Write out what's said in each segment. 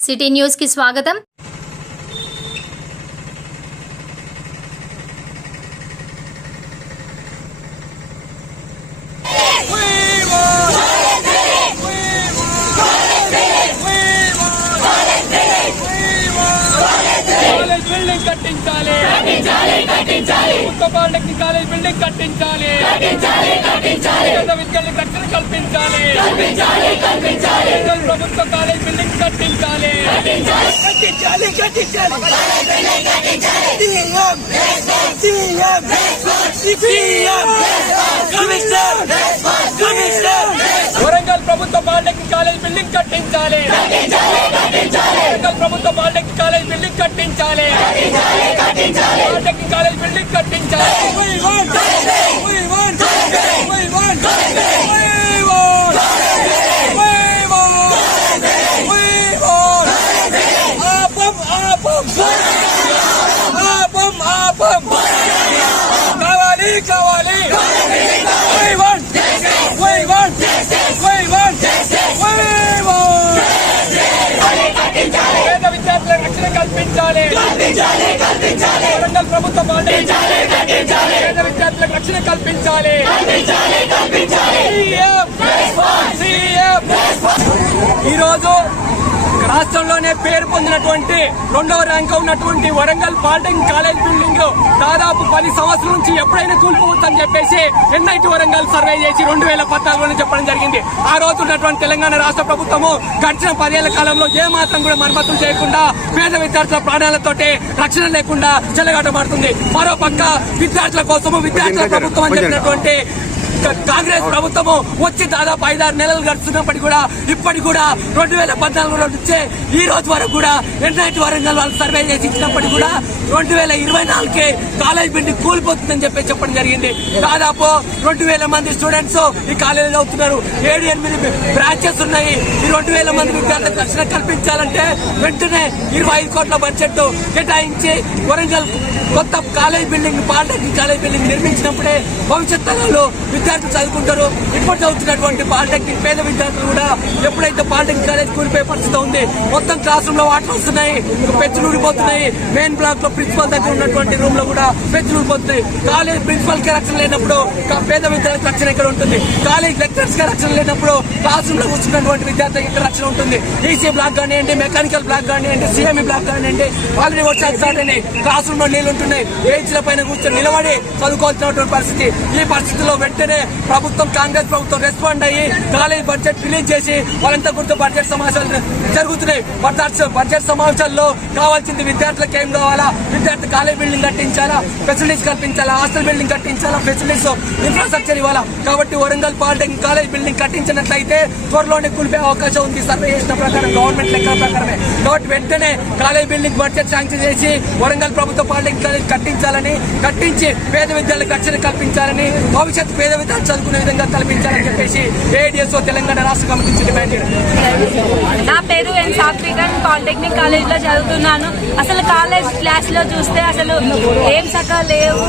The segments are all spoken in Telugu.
సిటీ న్యూస్కి స్వాగతం కాలేజ్ బిల్డింగ్ కట్టించాలి ప్రభుత్వ పాలిటెక్నిక్ కాలేజ్ బిల్డింగ్ కట్టించాలి పేద విద్యార్థులకు రక్షణ కల్పించాలి పేదల ప్రభుత్వ కాలేజ్ బిల్డింగ్ కట్టించాలి కట్టించాలి కట్టించాలి CM CM CM commissioner commissioner Warangal ప్రభుత్వ పాలిటెక్నిక్ కాలేజ్ బిల్డింగ్ కట్టించాలి వరంగల్ ప్రభుత్వ పాలిటెక్నిక్ కాలేజ్ బిల్డింగ్ కట్టించాలి పాలిటెక్నిక్ want we want పేద విద్యార్థులకు రక్షణ కల్పించాలి. వరంగల్ ప్రభుత్వ పేద విద్యార్థులకు రక్షణ కల్పించాలి. రాష్ట్రంలోనే పేరు పొందినటువంటి రెండవ ర్యాంక్ ఉన్నటువంటి వరంగల్ పాలిటెక్నిక్ కాలేజ్ బిల్డింగ్ దాదాపు పది సంవత్సరాల నుంచి ఎప్పుడైనా కూలిపోవచ్చని చెప్పేసి ఎన్ఐటి వరంగల్ సర్వే చేసి రెండు వేల పద్నాలుగులో చెప్పడం జరిగింది. ఆ రోజు ఉన్నటువంటి తెలంగాణ రాష్ట్ర ప్రభుత్వము గడిచిన పదేళ్ళ కాలంలో ఏ మాత్రం కూడా మరమ్మతులు చేయకుండా పేద విద్యార్థుల ప్రాణాలతోటి రక్షణ లేకుండా చెలగాటమాడుతుంది. మరో పక్క విద్యార్థుల కోసము విద్యార్థుల ప్రభుత్వం అని చెప్పినటువంటి కాంగ్రెస్ ప్రభుత్వము వచ్చి దాదాపు ఐదారు నెలలు గడుస్తున్నప్పటికీ కూడా ఇప్పటికి కూడా రెండు వేల పద్నాలుగులో నుంచే ఈ రోజు వరకు కూడా ఎన్ఐటి వరంగల్ వాళ్ళు సర్వే చేసి ఇచ్చినప్పటికీ కూడా రెండు వేల ఇరవై నాలుగుకే కాలేజ్ బిల్డింగ్ కూలిపోతుందని చెప్పి చెప్పడం జరిగింది. దాదాపు రెండు వేల మంది స్టూడెంట్స్ ఈ కాలేజీలో అవుతున్నారు. ఏడు ఎనిమిది బ్రాంచెస్ ఉన్నాయి. ఈ రెండు వేల మంది విద్యార్థులకు రక్షణ కల్పించాలంటే వెంటనే ఇరవై ఐదు కోట్ల బడ్జెట్ కేటాయించి వరంగల్ కొత్త college building polytechnic college building నిర్మించినప్పుడే భవిష్యత్ తరాలు విద్యార్థులు చదువుకుంటారు. ఇప్పుడు చదువుతున్నటువంటి పాలిటెక్నిక్ పేద విద్యార్థులు కూడా ఎప్పుడైతే పాలిటెక్నిక్ కాలేజ్ కూలిపోయే పరిస్థితి ఉంది మొత్తం క్లాస్ రూమ్లో వాటర్ వస్తున్నాయి పెచ్చులు ఊడిపోతున్నాయి మెయిన్ బ్లాక్లో ప్రిన్సిపల్ దగ్గర ఉన్నటువంటి రూమ్లో కూడా పెచ్చులు ఊడిపోతున్నాయి కాలేజ్ ప్రిన్సిపల్కి రక్షణ లేనప్పుడు పేద విద్యార్థులకు రక్షణ ఇక్కడ ఉంటుంది? కాలేజ్ లెక్చర్స్కి రక్షణ లేనప్పుడు క్లాస్ రూమ్లో కూర్చున్నటువంటి విద్యార్థులకు ఇక్కడ రక్షణ ఉంటుంది? ఈసీ బ్లాక్ కానివ్వండి మెకానికల్ బ్లాక్ కానివ్వండి సిఎంఈ బ్లాక్ కానివ్వండి ఆల్రెడీ వచ్చాక స్టార్ట్ అయినాయి క్లాస్ రూమ్లో నీళ్ళు ఉంటున్నాయి. బెంచ్ల పైన కూర్చొని నిలబడి చదువుకోవాల్సినటువంటి పరిస్థితి. ఈ పరిస్థితిలో వెంటనే ప్రభుత్వం కాంగ్రెస్ ప్రభుత్వం రెస్పాండ్ అయ్యి కాలేజ్ బడ్జెట్ రిలీజ్ చేసి వాళ్ళంతా గుర్తు బడ్జెట్ సమావేశాలు జరుగుతున్నాయి. బడ్జెట్ బడ్జెట్ సమావేశాల్లో కావాల్సింది విద్యార్థులకు ఏం కావాలా? విద్యార్థి కాలేజ్ బిల్డింగ్ కట్టించాలా? ఫెసిలిటీస్ కల్పించాలా? హాస్టల్ బిల్డింగ్ కట్టించాలా? ఫెసిలిటీస్ ఇన్ఫ్రాస్ట్రక్చర్ ఇవ్వాలా? కాబట్టి వరంగల్ పాలిటెక్నిక్ కాలేజ్ బిల్డింగ్ కట్టించినట్లయితే త్వరలోనే కూలిపోయే అవకాశం ఉంది. సర్వే చేసిన ప్రకారం గవర్నమెంట్ లెక్కల ప్రకారమే. కాబట్టి వెంటనే కాలేజ్ బిల్డింగ్ బడ్జెట్ శాంక్షన్ చేసి వరంగల్ ప్రభుత్వ పాలిటెక్నిక్ కాలేజ్ కట్టించాలని కట్టించి పేద విద్యార్థులకు రక్షణ కల్పించాలని భవిష్యత్ పేద విద్యార్థులు చదువుకునే విధంగా కల్పించాలని చెప్పేసి ఏడిఎస్ఓ తెలంగాణ రాష్ట్ర కమిటీ నుంచి డిమాండ్ చేయడం. నా పేరు ఎన్ సాత్వికన్ పాలిటెక్నిక్ కాలేజ్లో చదువుతున్నాను. అసలు కాలేజ్ క్లాస్లో చూస్తే అసలు ఏం సక లేవు.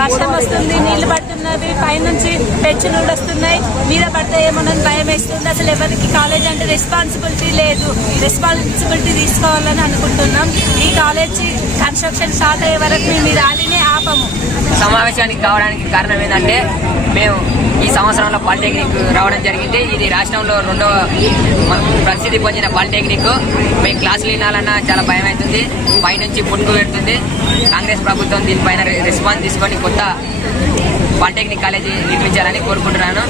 వర్షం వస్తుంది నీళ్ళు పడుతున్నది పైనుంచి పెచ్చులు వస్తున్నాయి. మీద పడితే ఏమన్నా భయం వేస్తుంది. అసలు ఎవరికి కాలేజ్ అంటే రెస్పాన్సిబిలిటీ లేదు. రెస్పాన్సిబిలిటీ తీసుకోవాలని అనుకుంటున్నాం. ఈ కాలేజ్ కన్స్ట్రక్షన్ స్టార్ట్ అయ్యే వరకు మేము ఈ ర్యాలీని ఆపము. సమావేశానికి కావడానికి కారణం ఏంటంటే మేము ఈ సంవత్సరంలో పాలిటెక్నిక్ రావడం జరిగింది. ఇది రాష్ట్రంలో రెండవ ప్రసిద్ధి పొందిన పాలిటెక్నిక్. మేము క్లాసులు వినాలన్నా చాలా భయం అవుతుంది పైనుంచి పుట్టుకు పెడుతుంది. కాంగ్రెస్ ప్రభుత్వం దీనిపైన రెస్పాన్స్ తీసుకొని కొత్త పాలిటెక్నిక్ కాలేజీ నిర్మించాలని కోరుకుంటున్నాను.